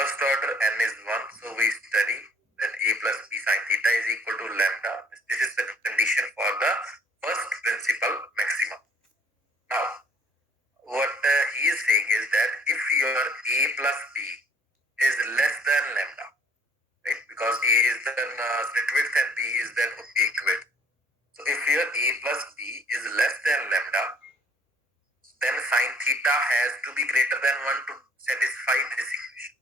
first order n is 1, so we study that a plus b sine theta is equal to lambda. This is the condition for the first principal maximum. Now, what he is saying is that if your a plus b is less than lambda, right? Because a is the slit width and b is the opaque width. So if your a plus b is less than lambda, then sine theta has to be greater than 1 to satisfy this equation.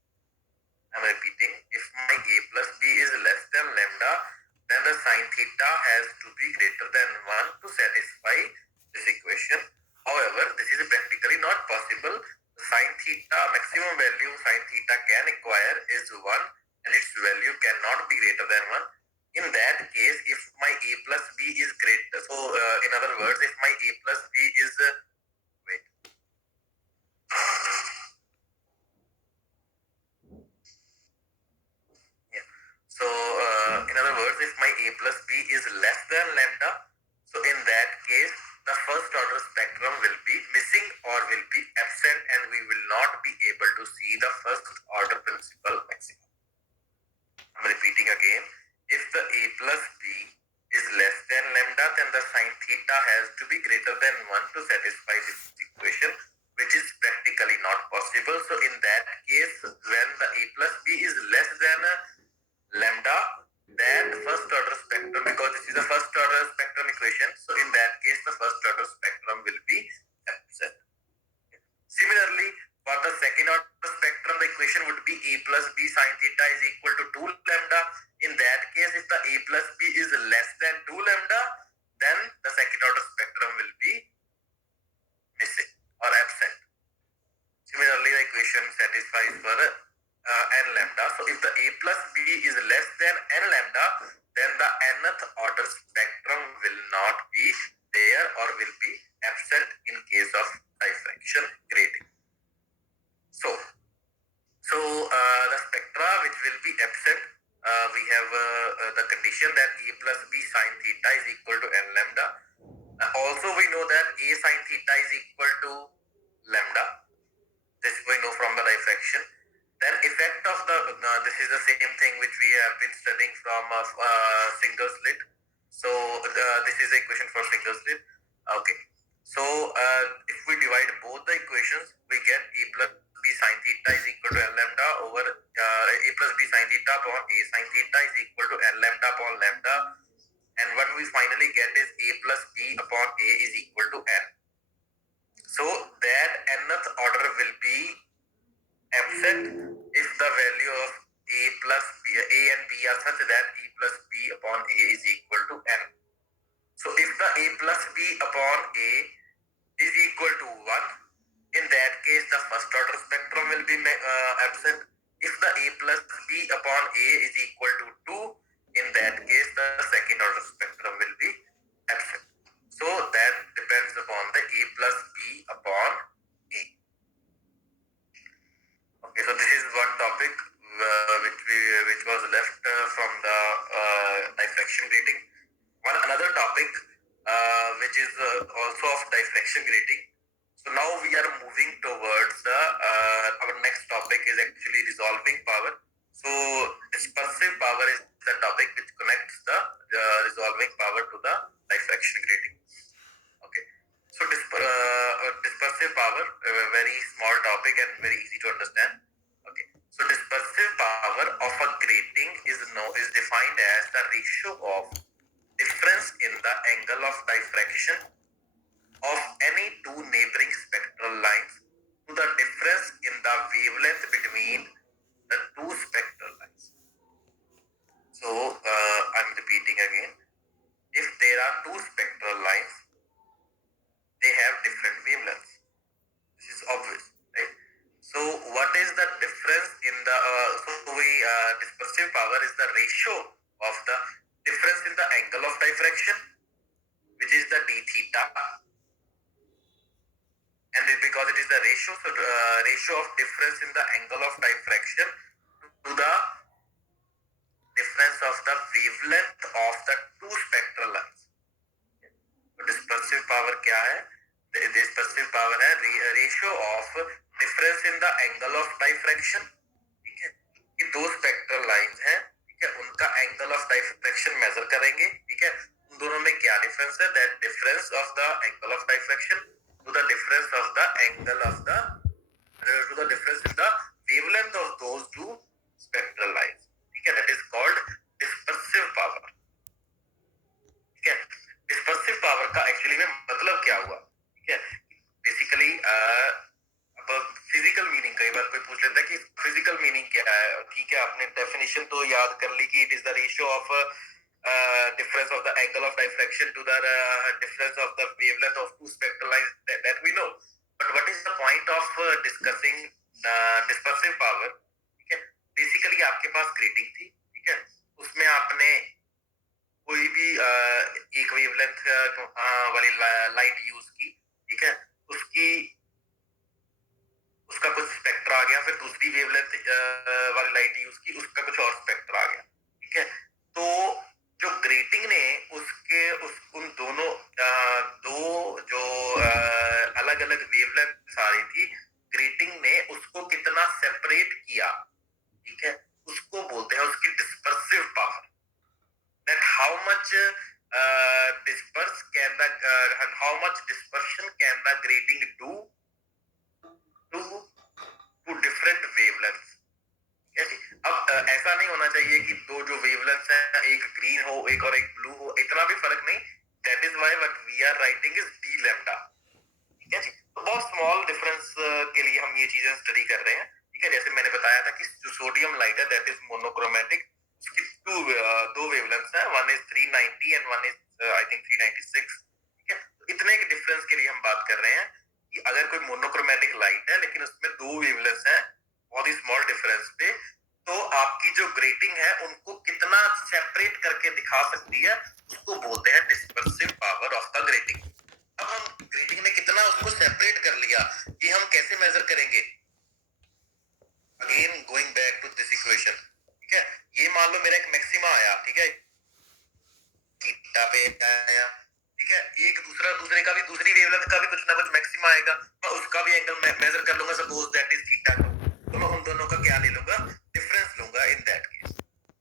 I'm repeating, if my a plus b is less than lambda, then the sine theta has to be greater than 1 to satisfy this equation. However, this is practically not possible. The sine theta, maximum value sine theta can acquire is 1 and its value cannot be greater than 1. In that case, if my a plus b is greater, so in other words, if my a plus b is, So, in other words, if my a plus b is less than lambda, so in that case, the first order spectrum will be missing or will be absent and we will not be able to see the first order principal maximum. I'm repeating again, if the a plus b is less than lambda, then the sine theta has to be greater than 1 to satisfy this equation, which is practically not possible. So in that case, when the a plus b is less than lambda, then first order spectrum, because this is the first order spectrum equation, so in that case the first order spectrum will be absent. Similarly, for the second order spectrum, the equation would be a plus b sine theta is equal to 2 lambda. In that case, if the a plus b is less than 2 lambda, then the second order spectrum will be missing or absent. Similarly, the equation satisfies for n lambda. So if the a plus b is less than n lambda, then the nth order spectrum will not be there or will be absent in case of diffraction grating. So the spectra which will be absent, we have the condition that a plus b sine theta is equal to n lambda. Also we know that a sine theta is equal to lambda. This we know from the diffraction. Then effect of the, this is the same thing which we have been studying from single slit. So this is the equation for single slit. Okay. So if we divide both the equations, we get a plus b sine theta is equal to n lambda over a plus b sine theta upon a sine theta is equal to n lambda upon lambda. And what we finally get is a plus b upon a is equal to n. So that nth order will be absent if the value of a plus b, a and b are such that a plus b upon a is equal to n. So if the a plus b upon a is equal to 1, in that case the first order spectrum will be absent. If the a plus b upon a is equal to 2, in that case the second order spectrum will be absent. So that depends upon the a plus b upon a. Okay, so this is one topic which was left from the diffraction grating. Another topic which is also of diffraction grating. So now we are moving towards our next topic is actually resolving power. So dispersive power is the topic which connects the resolving power to the diffraction grating. Okay, so dispersive power, a very small topic and very easy to understand. Okay, so dispersive power of a grating is defined as the ratio of difference in the angle of diffraction of any two neighboring spectral lines to the difference in the wavelength between the two spectral lines. So I'm repeating again, if there are two spectral lines, they have different wavelengths. This is obvious, right? So what is the difference in the dispersive power is the ratio of the difference in the angle of diffraction, which is the d theta, and because it is the ratio, so ratio of difference in the angle of diffraction to the difference of the wavelength of the two spectral lines. So dispersive power क्या है? Dispersive power है ratio of difference in the angle of diffraction, ठीक है, दो spectral lines हैं, ठीक है, उनका एंगल ऑफ डाइफ्रैक्शन मेजर करेंगे, ठीक है, उन दोनों में क्या डिफरेंस है, that difference of the angle of diffraction to the difference of the angle of the to the difference in the wavelength of those two spectral lines, ठीक है, that is called dispersive power, ठीक है। dispersive power का actually में मतलब क्या हुआ, ठीक है, बेसिकली अब फिजिकल मीनिंग कई बार कोई पूछ लेता है कि फिजिकल मीनिंग क्या है, ठीक है, आपने डेफिनेशन तो याद कर ली कि it is the ratio of difference of the angle of diffraction to the difference of the wavelength of two spectral lines, that we know. But what is the point of discussing dispersive power, ठीक है, basically आपके पास grating थी, ठीक है, उसमें आपने कोई भी एक वेवलेंथ वाली लाइट यूज की, ठीक है, उसकी उसका कुछ स्पेक्ट्रा आ गया, फिर दूसरी वेवलेंथ वाली लाइट यूज की, उसका कुछ और स्पेक्ट्रा आ गया, ठीक है। तो जो ग्रेटिंग ने उन दोनों दो जो अलग अलग वेवलेंथ आ रही थी, ग्रेटिंग ने उसको कितना सेपरेट किया, ठीक है, उसको बोलते हैं उसकी dispersive power, that how much how much dispersion can the grating do to different wavelengths, ठीक है। अब ऐसा नहीं होना चाहिए कि दो जो वेवलेंथ्स हैं, एक ग्रीन हो एक और एक ब्लू हो, इतना भी फर्क नहीं, that is why what we are writing is d lambda, ठीक है जी। तो बहुत स्मॉल डिफरेंस के लिए हम ये चीजें स्टडी कर रहे हैं, ठीक है। जैसे मैंने बताया था कि जो सोडियम लाइट है दैट इज मोनोक्रोमेटिक, उसकी दो वेवलेंथ्स हैं, one is 390 and one is I think 396, ठीक है। तो इतने के डिफरेंस के लिए हम बात कर रहे हैं कि अगर कोई मोनोक्रोमेटिक लाइट है लेकिन उसमें दो वेवलेंथ्स हैं बहुत ही स्मॉल डिफरेंस पे, तो आपकी जो ग्रेटिंग है उनको कितना सेपरेट करके दिखा सकती है, उसको बोलते हैं dispersive power of the grating. अब हम ग्रेटिंग ने कितना उसको सेपरेट कर लिया, ये हम कैसे मेजर करेंगे, again going back to this equation, ठीक है। ये मान लो मेरा एक मैक्सिमा आया, ठीक है, थीटा पे आया, ठीक है, एक दूसरे का भी दूसरी वेवलेंथ का भी कुछ ना कुछ मैक्सिमा आएगा, मैं उसका भी एंगल मेजर कर लूंगा, सपोज दैट इज थीटा, तो मैं उन दोनों का क्या ले लूंगा, डिफरेंस लूंगा इन दैट केस,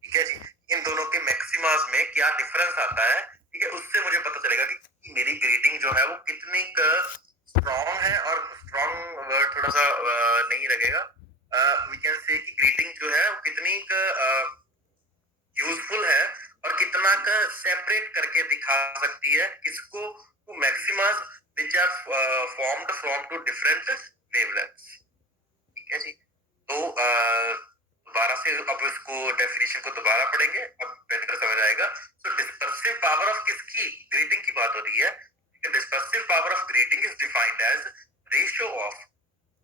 ठीक है जी। इन दोनों के मैक्सिमास में क्या डिफरेंस आता है, ठीक है, उससे मुझे पता चलेगा कि मेरी ग्रेटिंग जो है वो कितनी स्ट्रॉन्ग है, और स्ट्रॉन्ग वर्ड थोड़ा सा नहीं लगेगा, वी कैन से कि ग्रेटिंग जो है वो कितनी यूजफुल है और कितना का सेपरेट करके दिखा सकती है किसको, two maximas which are formed from two different wavelengths, ठीक है जी। तो दोबारा से अब इसको डेफिनेशन को दोबारा पढ़ेंगे, अब बेटर समझ आएगा। सो डिस्पर्सिव पावर ऑफ किसकी, ग्रेटिंग की बात हो रही है, dispersive power of grating is defined as ratio of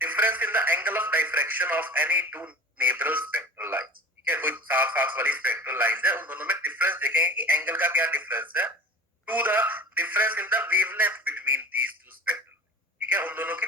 difference in the angle of diffraction of any two neighbouring spectral lines, ठीक है, कोई साथ साथ वाली स्पेक्ट्रल लाइंस है, उन दोनों में डिफरेंस देखेंगे कि एंगल का क्या डिफरेंस है, to the difference in the wavelength between these two spectral, ठीक है, उन दोनों की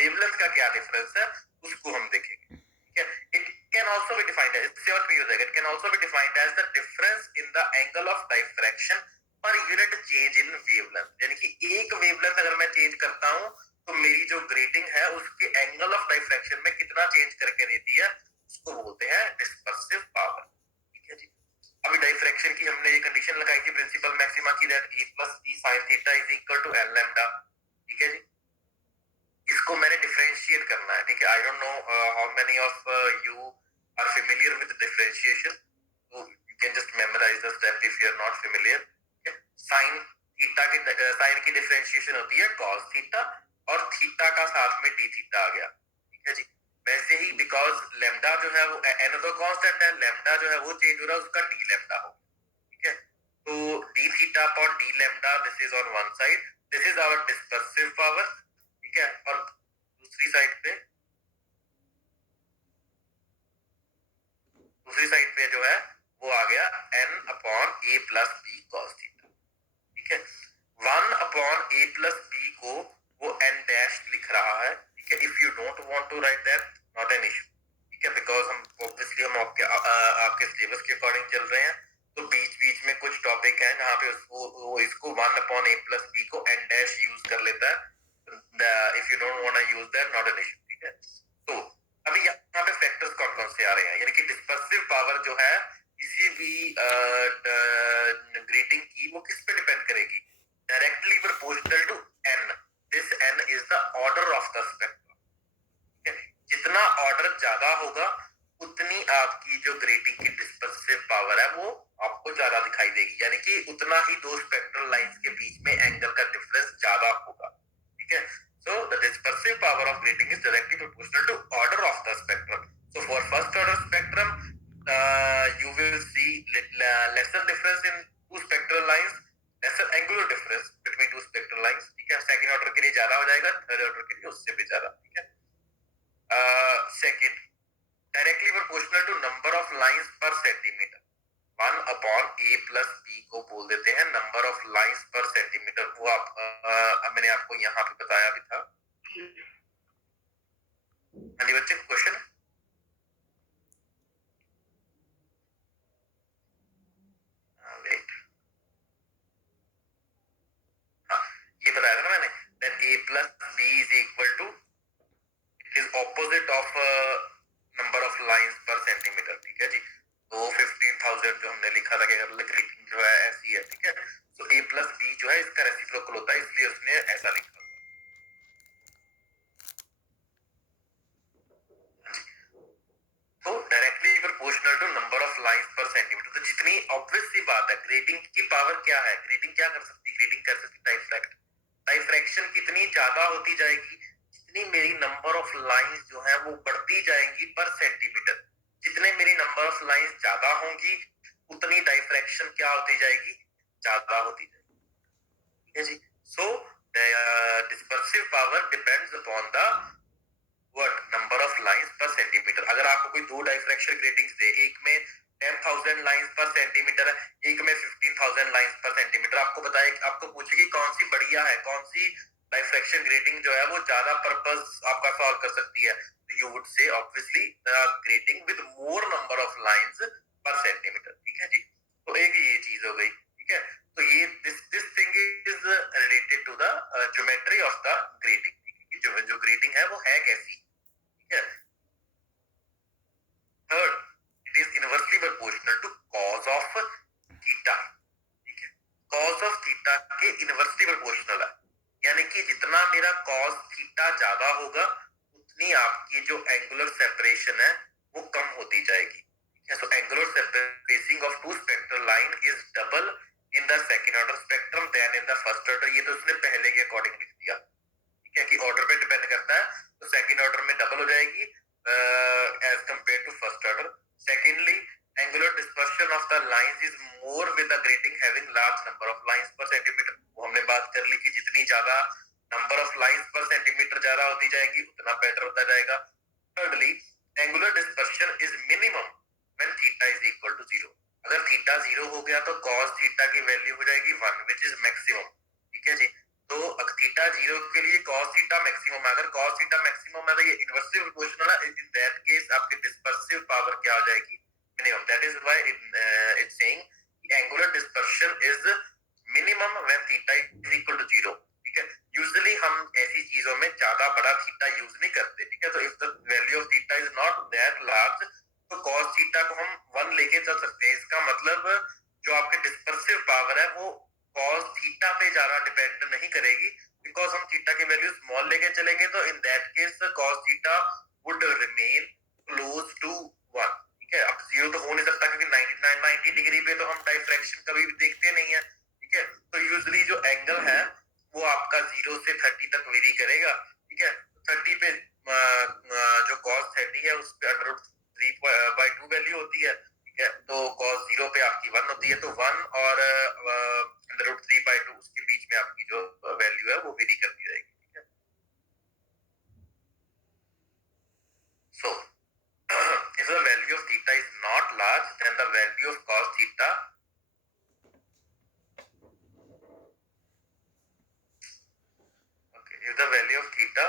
वेवलेंथ का क्या डिफरेंस है उसको हम देखेंगे, ठीक है। It can also be defined as, इससे और क्लियर हो जाएगा, it can also be defined as the difference in the angle of diffraction per unit change in wavelength, यानी कि एक वेवलेंथ अगर मैं चेंज करता हूं तो मेरी जो ग्रेटिंग है उसके एंगल ऑफ डाइफ्रैक्शन में कितना चेंज करके देती है, उसको बोलते हैं डिस्पर्सिव पावर, ठीक है जी। अभी डाइफ्रैक्शन की हमने ये कंडीशन लगाई थी प्रिंसिपल मैक्सिमा की, that a plus b sin theta is equal to n lambda, ठीक है जी। इसको मैंने डिफरेंशिएट करना है, ठीक है। I don't know how many of you are familiar with differentiation, so you can just memorize the step if you are not familiar, okay? sin theta की sin की डिफरेंशिएशन होती है cos थीटा, और theta का साथ में d theta आ गया, ठीक है जी। वैसे ही बिकॉज लैम्डा जो है वो एनदर कांस्टेंट है, लैम्डा जो है वो चेंज हो रहा है, उसका डी लैम्डा हो, ठीक है। तो d theta upon d lambda, this is on one side, this is our dispersive power, ठीक है, और दूसरी साइड पे जो है वो आ गया n upon a plus b cos theta, ठीक है। 1 अपॉन a प्लस b को वो n डैश लिख रहा है, ठीक है। If you don't want to write that, not an issue, ठीक है, बिकॉज हम ऑब्वियसली हम आपके सिलेबस के अकॉर्डिंग चल रहे हैं, तो बीच में कुछ टॉपिक है जहाँ पे वो इसको 1 अपॉन a प्लस b को n डैश यूज कर लेता है, if you don't want to use that, not an issue, ठीक है। तो अभी यहाँ पे फैक्टर्स कौन कौन से आ रहे हैं, यानी कि डिस्पर्सिव पावर जो है किसी भी ग्रेटिंग की वो किस पे डिपेंड करेगी, directly proportional to n. This n is the order of the spectrum. जितना ऑर्डर ज्यादा होगा उतनी आपकी जो ग्रेटिंग की डिस्पर्सिव पावर है वो आपको ज्यादा दिखाई देगी, यानी कि उतना ही दो स्पेक्ट्रल लाइंस के बीच में एंगल का डिफरेंस ज्यादा होगा. ठीक है. So the dispersive power of grating is directly proportional to order of the spectrum. So for first order spectrum, you will see lesser difference in two spectral lines, lesser angular difference between two spectral lines. ठीक है. Second order के लिए ज्यादा हो जाएगा, third order के लिए उससे भी ज्यादा. ठीक है. Second, directly proportional to number of lines per centimeter. 1 upon a plus b को बोल देते हैं number of lines per centimetre. वो आप मैंने आपको यहाँ पे बताया भी था. हाँ जी बच्चे, क्वेश्चन. वेट, हाँ ये बताया था ना मैंने, that a plus b is equal to, it is opposite of number of lines per centimeter. ठीक है जी. तो 15,000 जो हमने लिखा था कि अगर ग्रेटिंग जो है ऐसी है. ठीक है. तो a प्लस b जो है इसका रेसिप्रोकल होता है, इसलिए उसने ऐसा लिखा. तो directly proportional to number of lines per centimetre. तो जितनी ऑब्वियस सी बात है, ग्रेटिंग की पावर क्या है, ग्रेटिंग क्या कर सकती है, ग्रेटिंग कर सकती है डाइफ्रैक्ट. डाइफ्रैक्शन कितनी ज्यादा होती जाएगी, जितनी मेरी नंबर ऑफ लाइंस जो है वो बढ़ती जाएंगी पर सेंटीमीटर. जितने मेरी नंबर ऑफ लाइंस ज्यादा होंगी उतनी डाइफ्रैक्शन क्या होती जाएगी, ज्यादा होती जाएगी. ठीक है जी. So dispersive power depends upon the what number of lines per centimetre. अगर आपको कोई दो डाइफ्रैक्शन ग्रेटिंग्स दे, एक में 10,000 लाइंस पर सेंटीमीटर है, एक में 15,000 लाइंस पर सेंटीमीटर, आपको बताए, आपको पूछे कि कौन सी बढ़िया है, कौन सी डाइफ्रैक्शन ग्रेटिंग जो है वो ज्यादा पर्पस आपका सॉल्व कर सकती है, तो you would say obviously the grating with more number of lines per centimetre. ठीक है जी. तो एक ये चीज हो गई. ठीक है. तो ये this thing is related to the geometry of the grating. जो ग्रेटिंग है वो है कैसी. ठीक है. Third, it is inversely proportional to cos of theta. ठीक है. कॉस ऑफ थीटा के इनवर्सली प्रोपोर्शनल है, यानी कि जितना मेरा कॉस थीटा ज्यादा होगा उतनी आपकी जो एंगुलर सेपरेशन है वो कम होती जाएगी. ठीक है. So angular spacing of two spectral line is double in the second order spectrum then in the first order. ये तो उसने पहले के अकॉर्डिंग लिख दिया. ठीक है, कि ऑर्डर पे डिपेंड करता है, तो सेकंड ऑर्डर में डबल हो जाएगी as compare to first order. Secondly, angular dispersion of the lines is more with the grating having large number of lines per centimetre. वो हमने बात कर ली कि जितनी ज्यादा number of lines per centimetre ज्यादा होती जाएगी उतना बेटर होता जाएगा. Thirdly, angular dispersion is minimum when theta is equal to 0. अगर थीटा 0 हो गया तो cos थीटा की वैल्यू हो जाएगी 1 व्हिच इज मैक्सिमम. ठीक है जी. तो अगर थीटा 0 के लिए cos थीटा मैक्सिमम है, अगर cos थीटा मैक्सिमम है तो ये इनवर्सली प्रोपोर्शनल है. इन दैट केस आपकी डिस्पर्सिव पावर क्या हो जाएगी, minimum. That is why it's saying angular dispersion is minimum when theta is equal to 0. ठीक है. यूजुअली हम ऐसी चीजों में ज्यादा बड़ा थीटा यूज नहीं करते. ठीक है. तो if the value of theta is not that large तो cos थीटा को हम 1 लेके चल सकते हैं. इसका मतलब जो आपके डिस्पर्सिव पावर है वो cos थीटा पे ज्यादा डिपेंड नहीं करेगी, बिकॉज हम थीटा की वैल्यू स्मॉल लेके चलेंगे तो in that case cos theta would remain close to 1. ठीक है. अब 0 तो हो नहीं सकता क्योंकि 90 डिग्री पे तो हम डाइफ्रैक्शन कभी भी देखते नहीं है. ठीक है. तो यूजुअली जो एंगल है वो आपका 0 से 30 तक वेरी करेगा. ठीक है. 30 पे जो cos 30 है उस पे √3/2 वैल्यू होती है. ठीक है. तो cos 0 पे आपकी 1 होती है, तो 1 और √3/2 उसके बीच में आपकी जो वैल्यू है वो वेरी करती रहेगी. ठीक है. सो if the value of theta is not large then the value of cos theta if the value of theta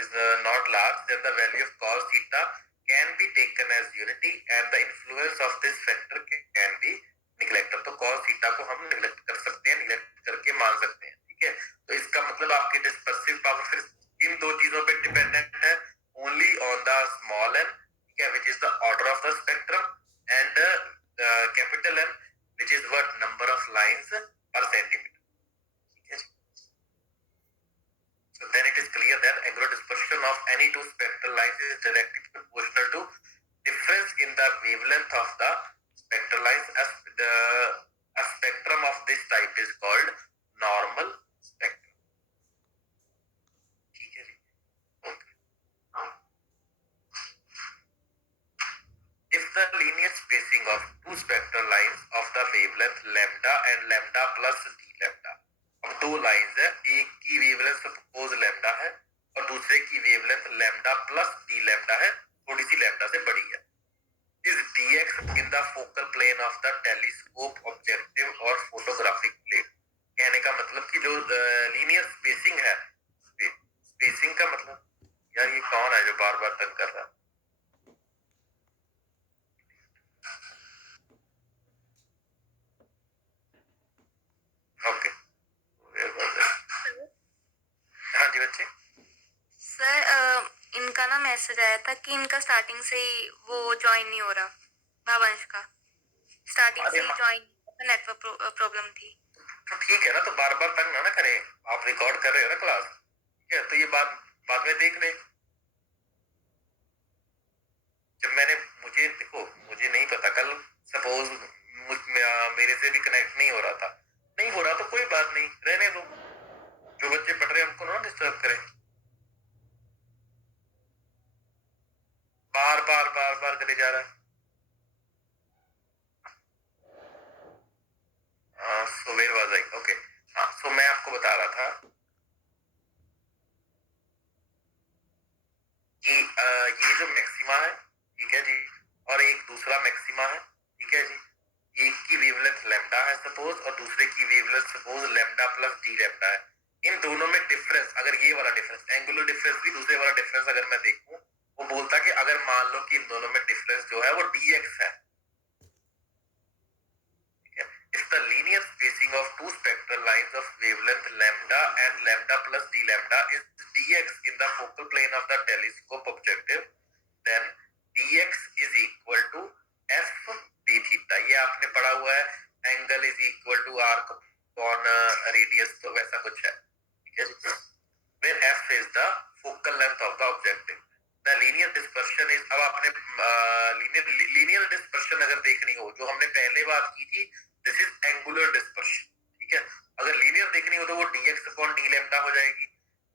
is not large then the value of cos theta can be taken as unity and the influence of this factor can be neglected. तो cos theta को हम neglect कर सकते हैं, neglect करके मान सकते हैं. ठीक है. तो इसका मतलब आपकी डिस्पर्सिव पावर फिर इन दो चीजों पे डिपेंडेंट है, only on the small n, ठीक है, which is the order capital M which is what number of lines per centimetre. ठीक है जी. So then it is clear that angular dispersion of any two spectral lines is directly proportional to difference in the wavelength of the spectral lines. As a spectrum of this type is called normal spectrum. ठीक है जी. If the linear spacing of two spectral lines of the wavelength lambda and lambda plus d lambda, अब दो lines है, एक की wavelength suppose lambda है और दूसरे की wavelength lambda plus d lambda है, थोड़ी सी लैम्डा से बड़ी है. Is dx in the focal plane of the telescope objective और फोटोग्राफिक प्लेन. कहने का मतलब कि जो लीनियर स्पेसिंग है, स्पेसिंग का मतलब यार ये कौन है जो बार बार तंग कर रहा है? ओके. हाँ जी बच्चे. सर इनका ना मैसेज आया था कि इनका स्टार्टिंग से ही वो ज्वाइन नहीं हो रहा, भावंश का स्टार्टिंग से ही ज्वाइन, नेटवर्क प्रॉब्लम थी. तो ठीक है ना, तो बार बार तंग ना करें. आप रिकॉर्ड कर रहे हो ना क्लास, ठीक है, तो ये बात बाद में देख ले. जब मैंने मुझे नहीं पता, कल सपोज मेरे से भी कनेक्ट नहीं हो रहा था, नहीं हो रहा तो कोई बात नहीं, रहने दो. जो बच्चे पढ़ रहे हैं उनको ना डिस्टर्ब करें. बार बार करे जा रहा है. So where was I? Okay. हाँ, सो मैं आपको बता रहा था कि ये जो मैक्सिमा है, ठीक है जी, और एक दूसरा मैक्सिमा है, ठीक है जी. एक की वेवलेंथ लैम्डा है सपोज और दूसरे की wavelength suppose lambda plus d lambda है. इन दोनों में डिफरेंस, अगर ये वाला डिफरेंस, एंगुलर डिफरेंस भी दूसरे वाला डिफरेंस अगर मैं देखूं, वो बोलता कि अगर मान लो कि इन दोनों में डिफरेंस जो है वो dx है. If the linear spacing of two spectral lines of wavelength lambda and lambda plus d lambda is dx in the focal plane of the telescope objective, then dx is equal to f d theta. ये आपने पढ़ा हुआ है, angle is equal to arc upon radius, तो वैसा कुछ है. ठीक है जी. Where f is the focal length of the objective. The linear dispersion is, अब आपने linear dispersion अगर देखनी हो, जो हमने पहले बात की थी, दिस इज एंगुलर डिस्पर्शन. ठीक है. अगर लीनियर देखनी हो तो वो dx अपॉन d लैम्डा हो जाएगी.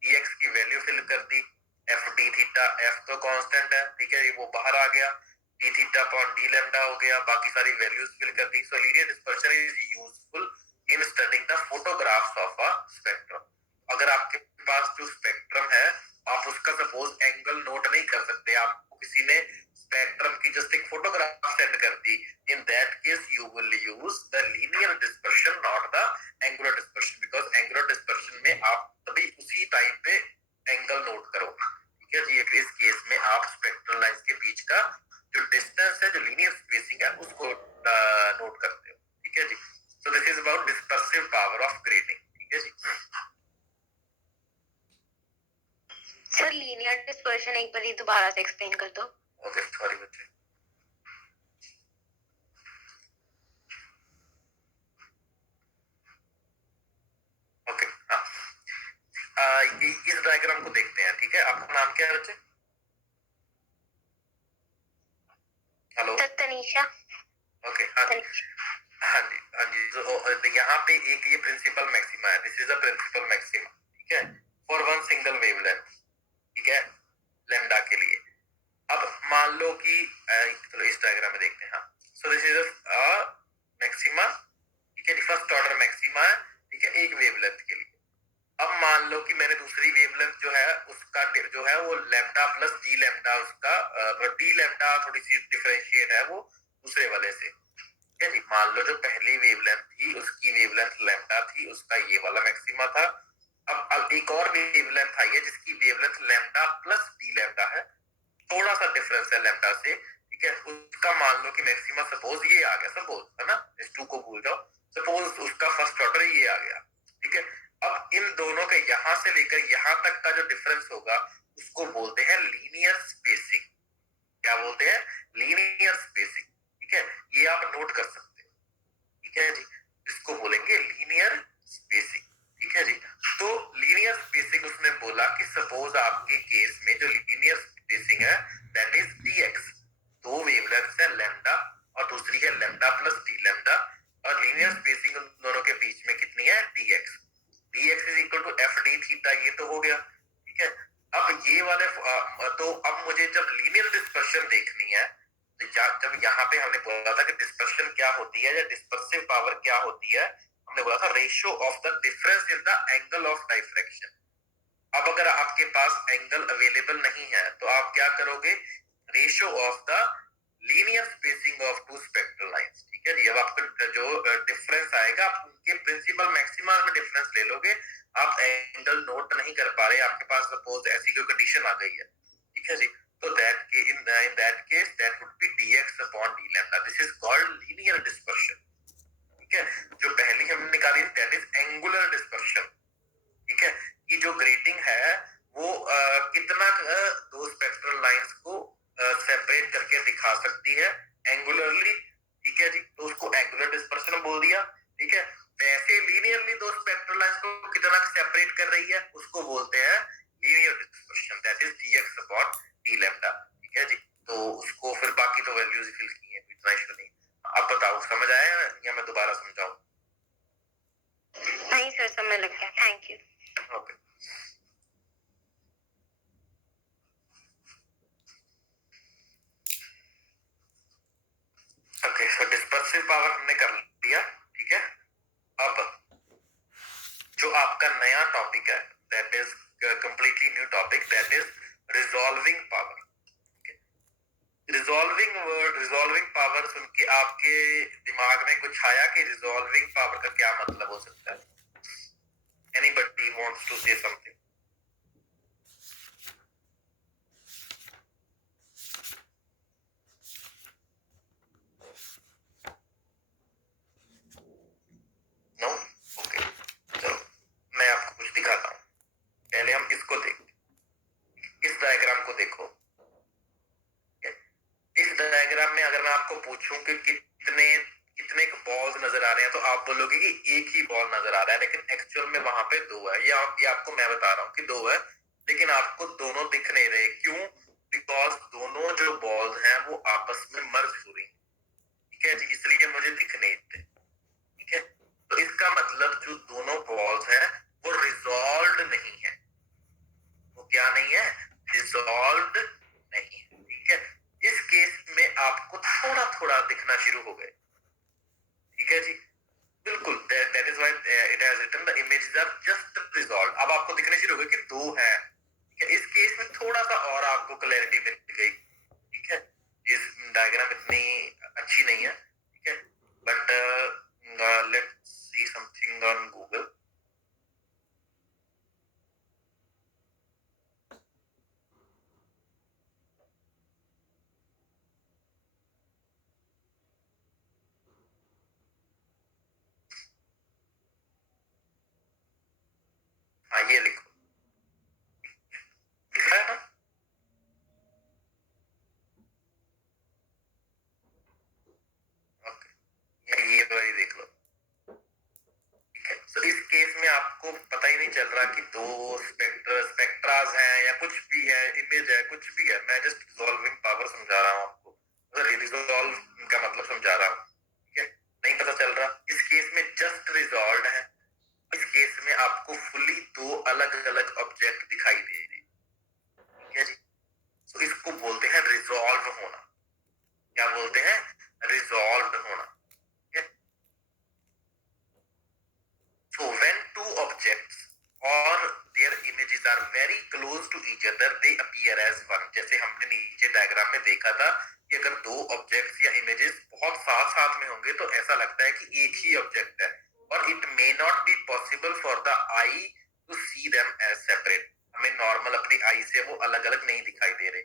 dx की वैल्यू फिल कर दी, f d थीटा, f तो कांस्टेंट है, ठीक है, ये वो बाहर आ गया, d theta upon d lambda हो गया, बाकी सारी वैल्यूज फिल कर दी. So linear dispersion is useful in studying the photographs of a spectrum. अगर आपके पास जो स्पेक्ट्रम है, आप उसका सपोज एंगल नोट नहीं कर सकते, आपको किसी ने स्पेक्ट्रम की जस्ट एक फोटोग्राफ सेंड कर दी, in that case you will use the linear dispersion, not the angular dispersion, because angular dispersion में आप तभी उसी टाइम पे एंगल नोट करोगे. ठीक है जी. इस केस में आप स्पेक्ट्रल लाइंस के बीच का जो डिस्टेंस है, जो लीनियर स्पेसिंग है, उसको नोट करते हो. ठीक है जी. So this is about dispersive power of grating. ठीक है जी. सर लीनियर डिस्पर्शन एक बार दोबारा से एक्सप्लेन कर दो. ओके, सॉरी बच्चे. ओके, हाँ, इस डायग्राम को देखते हैं. ठीक है, आपका नाम क्या है बच्चे? हेलो, तनीषा. ओके, हाँ जी, हाँ जी, हाँ जी. तो यहाँ पे एक ये प्रिंसिपल मैक्सिमा है, this is a principal maxima. ठीक है, फॉर वन सिंगल वेवलेंथ. ठीक है, लैम्डा के लिए. अब मान लो कि चलो इस डायग्राम में देखते हैं. हाँ, सो दिस इज अ मैक्सिमा. ठीक है, फर्स्ट ऑर्डर मैक्सिमा है. ठीक है, एक वेवलेंथ के लिए. अब मान लो कि मैंने दूसरी वेवलेंथ जो है उसका जो है वो लैम्डा प्लस डी लैम्डा, उसका डी लैम्डा थोड़ी सी डिफरेंशिएट है वो दूसरे वाले से. ठीक है जी. मान लो जो पहली वेवलेंथ थी उसकी वेवलेंथ लैम्डा थी, उसका ये वाला मैक्सिमा था. अब एक और वेवलेंथ आई है जिसकी wavelength lambda plus d lambda है, थोड़ा सा डिफरेंस है लैम्डा से. ठीक है, उसका मान लो कि मैक्सिमा सपोज ये आ गया, सपोज है ना, इस टू को भूल जाओ, सपोज उसका फर्स्ट ऑर्डर ये आ गया. ठीक है, अब इन दोनों के यहां से लेकर यहां तक का जो डिफरेंस होगा उसको बोलते हैं लीनियर स्पेसिंग. क्या बोलते हैं? Linear spacing. ठीक है, ये आप नोट कर सकते हैं. ठीक है जी, इसको बोलेंगे लीनियर स्पेसिंग। ठीक है जी, तो लीनियर स्पेसिंग उसने बोला कि सपोज आपके केस में जो लीनियर स्पेसिंग है दैट इज dx, दो वेवलेंथ्स है लैम्डा और दूसरी है लैम्डा प्लस डी लैम्डा, और लीनियर स्पेसिंग उन दोनों के बीच में कितनी है dx, dx is equal to f d theta, ये तो हो गया। ठीक है, अब ये वाले तो अब मुझे जब लीनियर डिस्पर्शन देखनी है, तो जब यहाँ पे हमने बोला था कि डिस्पर्शन क्या होती है या डिस्पर्सिव पावर क्या होती है, हमने बोला था ratio of the difference in the angle of diffraction. अब अगर आपके पास एंगल अवेलेबल नहीं है तो आप क्या करोगे, ratio of the linear spacing of two spectral lines. ठीक है जी, अब आपका जो डिफरेंस आएगा आप उनके प्रिंसिपल मैक्सिमा में डिफरेंस ले लोगे, आप एंगल नोट नहीं कर पा रहे, आपके पास सपोज ऐसी कोई कंडीशन आ गई है। ठीक है जी, तो that in that case that would be dx upon d lambda, this is called linear dispersion। ठीक है, जो पहली हमने निकाली दैट इज एंगुलर डिस्पर्शन। ठीक है, ये जो ग्रेटिंग है वो कितना दो स्पेक्ट्रल लाइंस को सेपरेट करके दिखा सकती है एंगुलरली। ठीक है जी, तो उसको एंगुलर डिस्पर्शन बोल दिया। ठीक है, वैसे लीनियरली दो स्पेक्ट्रल लाइंस को कितना सेपरेट कर रही है उसको बोलते हैं linear dispersion, that is dx upon d lambda. ठीक है जी, तो उसको फिर बाकी तो वैल्यूज फिल की है, इतना इशू नहीं। अब बताओ समझ आया या मैं दोबारा समझाऊं? नहीं सर, समझ लग गया, thank you. Okay, okay, so dispersive power हमने कर लिया। ठीक है, अब जो आपका नया टॉपिक है that is completely new topic, that is resolving power. Resolving word, resolving power सुन के आपके दिमाग में कुछ आया कि रिजॉल्विंग पावर का क्या मतलब हो सकता है? Anybody wants to say something? No? Okay, चलो मैं आपको कुछ दिखाता हूँ। पहले हम इसको देखें, इस डायग्राम को देखो। इस डायग्राम में अगर मैं आपको पूछूं कि कितने कितने बॉल्स नजर आ रहे हैं तो आप बोलोगे कि एक ही बॉल नजर आ रहा है, लेकिन एक्चुअल में वहां पे दो है। ये आपको मैं बता रहा हूँ कि दो है, लेकिन आपको दोनों दिख नहीं रहे। क्यों? बिकॉज दोनों जो बॉल्स हैं वो आपस में मर्ज हो रही। ठीक है जी, इसलिए मुझे दिख नहीं थे। ठीक है, तो इसका मतलब जो दोनों बॉल्स हैं वो रिजॉल्व नहीं है। वो क्या नहीं है? रिजॉल्व नहीं है। ठीक है, इस केस में आपको थोड़ा थोड़ा दिखना शुरू हो गए। ठीक है जी, बिल्कुल, that is why it has written the images are just resolve. अब आपको दिखने शुरू हो गए कि दो है। ठीक है, इस केस में थोड़ा सा और आपको क्लैरिटी मिल गई। ठीक है, इस डायग्राम इतनी अच्छी नहीं है। ठीक है, but let's see something on Google. हाँ, ये लिखो, दिखा है ना? ओके, ये वाली देख लो। तो इस केस में आपको पता ही नहीं चल रहा कि दो स्पेक्ट्रास हैं या कुछ भी है, इमेज है, कुछ भी है। मैं जस्ट रिजॉल्विंग पावर समझा रहा हूँ आपको, रिजॉल्व का मतलब समझा रहा हूँ। ठीक है, नहीं पता चल रहा। इस केस में जस्ट रिजॉल्व है, इस केस में आपको फुली दो अलग अलग ऑब्जेक्ट दिखाई दे रहे। ठीक है जी, तो इसको बोलते हैं रिजॉल्व होना। क्या बोलते हैं? रिजॉल्व होना। So when two objects or their images are very close to each other, they appear as one। जैसे हमने नीचे डायग्राम में देखा था कि अगर दो ऑब्जेक्ट्स या इमेजेस बहुत साथ साथ में होंगे तो ऐसा लगता है कि एक ही ऑब्जेक्ट है, और it may not be possible for the eye to see them as separate. हमें नॉर्मल अपनी आई से वो अलग अलग नहीं दिखाई दे रहे।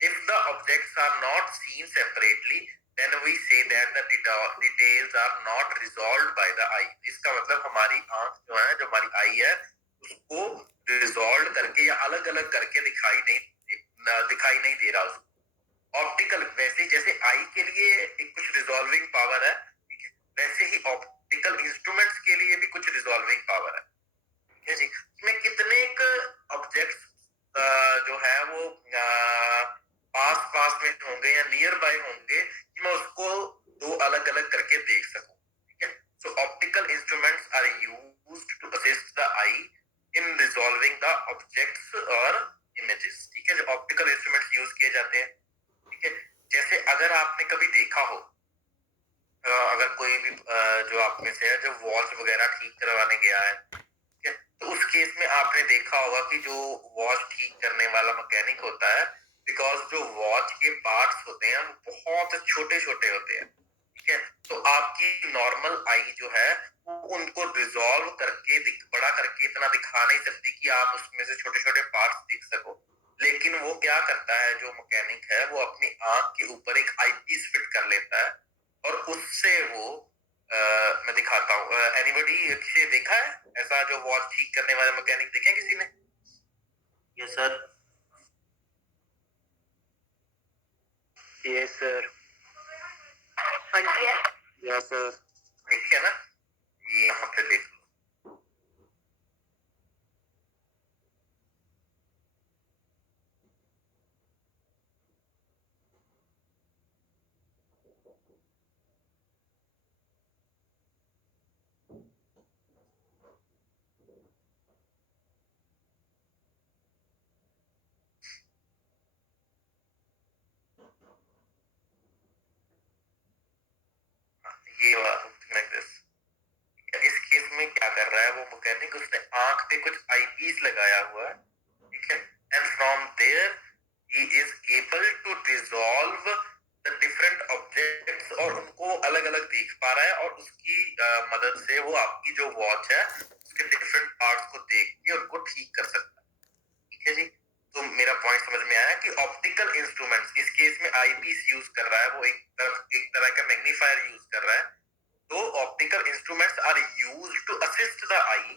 If the objects are not seen separately, then we say that the details are not resolved by the eye। इसका मतलब हमारी आंख जो है, जो हमारी आई है, उसको रिजॉल्व करके या अलग अलग करके दिखाई नहीं दे रहा उसको। ऑप्टिकल, वैसे जैसे आई के लिए एक कुछ रिजॉल्विंग पावर है, वैसे ही ऑप्टिकल इंस्ट्रूमेंट्स के लिए भी कुछ रिजॉल्विंग पावर है, ठीक है जी। इसमें कितने ऑब्जेक्ट्स जो है वो पास पास में होंगे या नियर बाय होंगे कि मैं उसको दो अलग अलग करके देख सकूं, ठीक है। So optical instruments are used to assist the eye in resolving the objects और इमेजेस, ठीक है। जो ऑप्टिकल इंस्ट्रूमेंट्स यूज किए जाते हैं, ठीक है। जैसे अगर आपने कभी देखा हो, अगर कोई भी जो आप में से है जो वॉच वगैरह ठीक करवाने गया है, ठीक है, तो उस केस में आपने देखा होगा कि जो वॉच ठीक करने वाला मैकेनिक होता है, बिकॉज जो वॉच के पार्ट्स होते हैं वो बहुत छोटे छोटे होते हैं, ठीक है। तो आपकी नॉर्मल आई जो है वो उनको रिजॉल्व करके बड़ा करके इतना दिखा नहीं सकती कि आप उसमें से छोटे छोटे पार्ट्स देख सको। लेकिन वो क्या करता है, जो मैकेनिक है वो अपनी आंख के ऊपर एक आईपीस फिट कर लेता है और उससे वो मैं दिखाता हूँ। एनीबडी किसी ने देखा है ऐसा जो वॉच ठीक करने वाला मैकेनिक, देखे किसी ने? Yes sir. Yes sir. Yes sir. देखिए ना, ये यहाँ पे देख लो। ये like this. इस केस में क्या कर रहा है वो मैकेनिक, उसने आंख पे कुछ आईपीस लगाया हुआ है, ठीक है। And from there he is able to resolve the different objects और उनको अलग अलग देख पा रहा है और उसकी मदद से वो आपकी जो वॉच है उसके डिफरेंट पार्ट्स को देख के उनको ठीक कर सकता है, ठीक है जी। तो मेरा पॉइंट समझ में आया कि ऑप्टिकल इंस्ट्रूमेंट्स इस केस में आईपीस यूज कर रहा है, वो एक तरह का मैग्नीफायर यूज कर रहा है। So optical instruments are used to assist the eye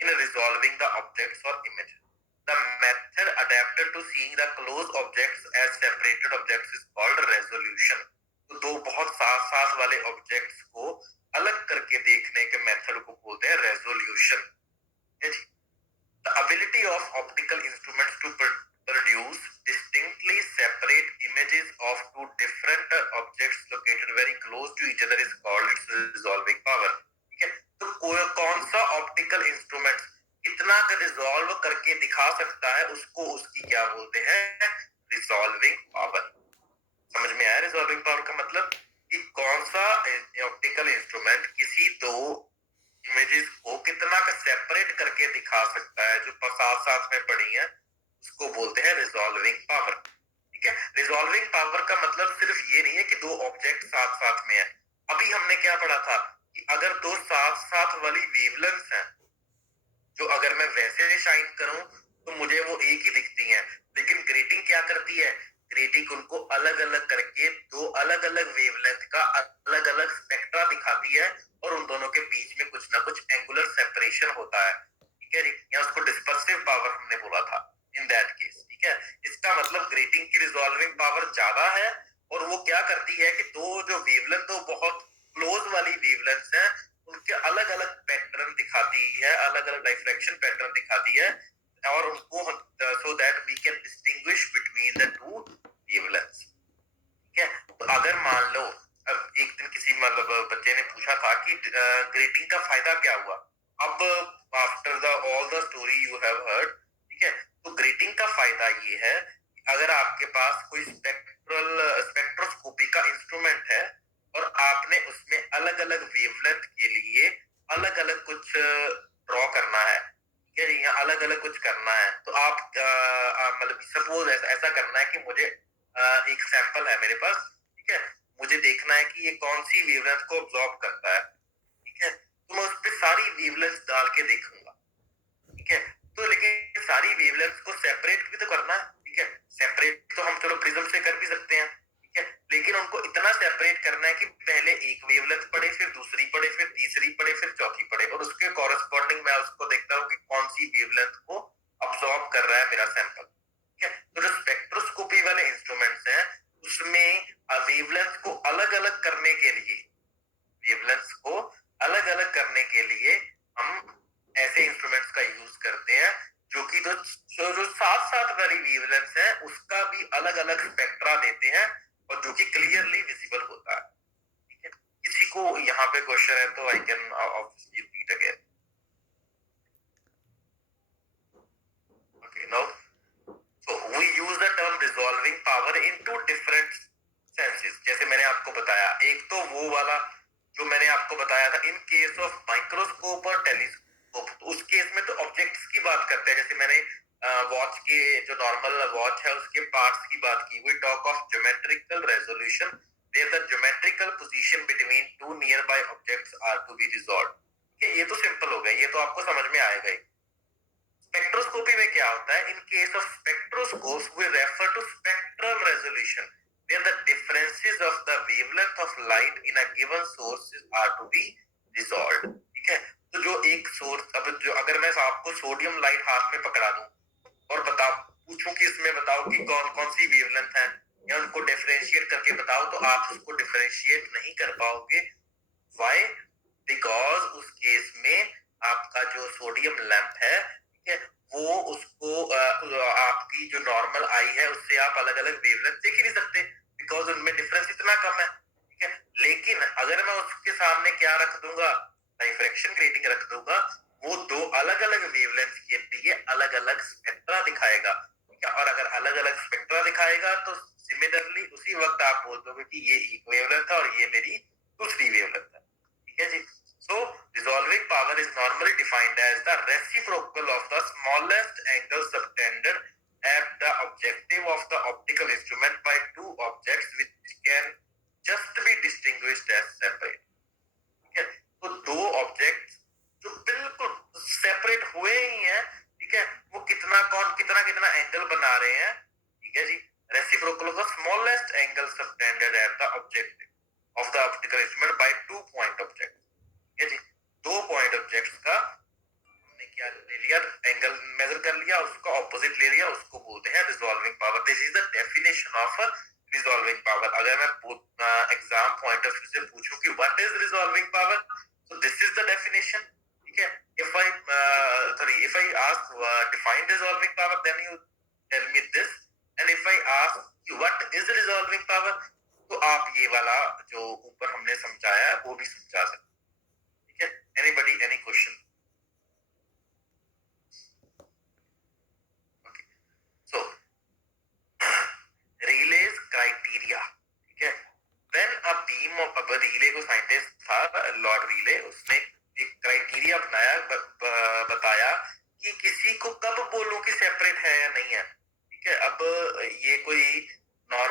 in resolving the objects or images. The method adapted to seeing the close objects as separated objects is called resolution. तो दो बहुत साथ साथ वाले objects को अलग करके देखने के मेथड को बोलते हैं resolution. The ability of optical instruments to produce distinctly separate images of two different objects located very close to each other is called its resolving power, ठीक है। तो कौन सा ऑप्टिकल इंस्ट्रूमेंट इतना रिजॉल्व करके दिखा सकता है उसको उसकी क्या बोलते हैं, रिजॉल्विंग पावर। समझ में आया रिजॉल्विंग पावर का मतलब कि कौन सा ऑप्टिकल इंस्ट्रूमेंट किसी दो इमेजेस को कितना का सेपरेट करके दिखा सकता है जो साथ साथ में पड़ी है, उसको बोलते हैं रिजॉल्विंग पावर, ठीक है। रिजॉल्विंग पावर का मतलब सिर्फ ये नहीं है कि दो ऑब्जेक्ट साथ साथ में है। अभी हमने क्या पढ़ा था कि अगर दो साथ साथ वाली वेवलेंथ्स हैं, जो अगर मैं वैसे शाइन करूं तो मुझे वो एक ही दिखती हैं, लेकिन ग्रेटिंग क्या करती है, ग्रेटिंग उनको अलग अलग करके दो अलग अलग वेवलेंथ का अलग अलग स्पेक्ट्रा दिखाती है और उन दोनों के बीच में कुछ ना कुछ एंगुलर सेपरेशन होता है, ठीक है। या उसको डिस्पर्सिव पावर हमने बोला था इन दैट केस, ठीक है। इसका मतलब ग्रेटिंग की रिजॉल्विंग पावर ज्यादा है और वो क्या करती है कि दो जो वेवलेंथ दो बहुत क्लोज वाली वेवलेंथ्स हैं उनके अलग अलग पैटर्न दिखाती है, अलग अलग डायफ्रैक्शन पैटर्न दिखाती है और उनको so that we can distinguish between the two wavelengths, ठीक है। तो अगर मान लो अब एक दिन किसी मतलब बच्चे ने पूछा था कि ग्रेटिंग का फायदा क्या हुआ, अब after the all the story you have heard, ठीक है। तो ग्रेटिंग का फायदा ये है कि अगर आपके पास कोई स्पेक्ट्रोस्कोपी का इंस्ट्रूमेंट है और आपने उसमें अलग अलग वेवलेंथ के लिए अलग अलग कुछ ड्रॉ करना है, ठीक है, या अलग अलग कुछ करना है, तो आप मतलब सपोज ऐसा करना है कि मुझे एक सैंपल है मेरे पास, ठीक है, मुझे देखना है कि ये कौन सी वेवलेंथ को ऑब्जॉर्ब करता है, ठीक है। तो मैं उस पर सारी वेवलेंथ डाल के देखूंगा, ठीक है। तो लेकिन सारी वेवलेंथ को सेपरेट भी तो करना है, ठीक है। सेपरेट तो हम चलो प्रिज्म से कर भी सकते हैं, ठीक है, लेकिन उनको इतना सेपरेट करना है कि पहले एक वेवलेंथ पड़े, फिर दूसरी पड़े, फिर तीसरी पड़े, फिर चौथी पड़े और उसके कॉरेस्पॉन्डिंग मैं उसको देखता हूँ कि कौन सी वेवलेंथ को अब्सॉर्ब कर रहा है मेरा सैंपल, ठीक है। तो जो स्पेक्ट्रोस्कोपी वाले इंस्ट्रूमेंट्स हैं उसमें वेवलेंथ को अलग अलग करने के लिए वेवलेंथ को अलग अलग करने के लिए हम ऐसे इंस्ट्रूमेंट्स का यूज करते हैं जो कि जो साथ साथ वेरी वेवलेंथ है उसका भी अलग अलग स्पेक्ट्रा देते हैं और जो कि क्लियरली विजिबल होता है। ठीक है, किसी को यहाँ पे क्वेश्चन है तो I can obviously repeat again. Okay, now so we use the term resolving power in two different senses। जैसे मैंने आपको बताया, एक तो वो वाला जो मैंने आपको बताया था इन केस ऑफ माइक्रोस्कोप और टेलीस्कोप, तो उस केस में तो ऑब्जेक्ट्स की बात करते हैं। जैसे मैंने वॉच के जो नॉर्मल वॉच है उसके पार्ट्स की बात की। We talk of geometrical resolution where the geometrical position between two nearby objects are to be resolved. ये तो सिंपल हो गया, ये तो आपको समझ में आएगा ही। स्पेक्ट्रोस्कोपी में क्या होता है? In case of spectroscopes we refer to spectral resolution where the differences of the wavelength of light in a given source are to be resolved। ठीक है, तो जो एक सोर्स, अब जो अगर मैं आपको सोडियम लाइट हाथ में पकड़ा दूं और पूछूं कि इसमें बताओ कि कौन कौन सी वेवलेंथ है या उनको डिफरेंशिएट करके बताओ, तो आप उसको डिफरेंशिएट नहीं कर पाओगे। व्हाई? बिकॉज उस केस में आपका जो सोडियम लैंप है, ठीक है, वो उसको आपकी जो नॉर्मल आई है उससे आप अलग अलग वेवलेंथ देख ही नहीं सकते बिकॉज उनमें डिफरेंस इतना कम है। ठीक है, लेकिन अगर मैं उसके सामने क्या रख दूंगा, डाइफ्रैक्शन ग्रेटिंग रख दूंगा, वो दो अलग अलग वेवलेंथ के लिए अलग अलग स्पेक्ट्रा दिखाएगा। ठीक है, और अगर अलग अलग स्पेक्ट्रा दिखाएगा तो सिमिलरली उसी वक्त आप बोल दोगे कि ये एक वेवलेंथ है और ये मेरी दूसरी वेवलेंथ है। ठीक है जी। So resolving power is normally defined as the reciprocal of the smallest angle subtended at the objective of the optical instrument by two objects which can just be distinguished as separate। ठीक है, तो दो objects जो बिल्कुल separate हुए ही हैं, ठीक है, वो कितना एंगल बना रहे हैं। ठीक है जी, reciprocal of the smallest angle subtended at the objective of the optical instrument by two point objects। जी, दो पॉइंट ऑब्जेक्ट्स का हमने क्या ले लिया, एंगल मेजर कर लिया, उसका ऑपोजिट ले लिया, उसको बोलते हैं resolving power. This is the definition of resolving power. अगर मैं एग्जाम पॉइंट ऑफ व्यू से पूछूं कि what is resolving power, so this is the definition. ठीक है, if I ask define resolving power, then you tell me this, and if I ask what is resolving power, तो आप ये वाला जो ऊपर हमने समझाया है वो भी समझा सकते। Anybody, any question? Okay. So, Rayleigh's criteria. ठीक है, when a beam of a relay को साइंटिस्ट था लॉर्ड रिले, उसने एक क्राइटेरिया बनाया, बताया कि किसी को कब बोलूं कि सेपरेट है या नहीं है। ठीक है, अब ये कोई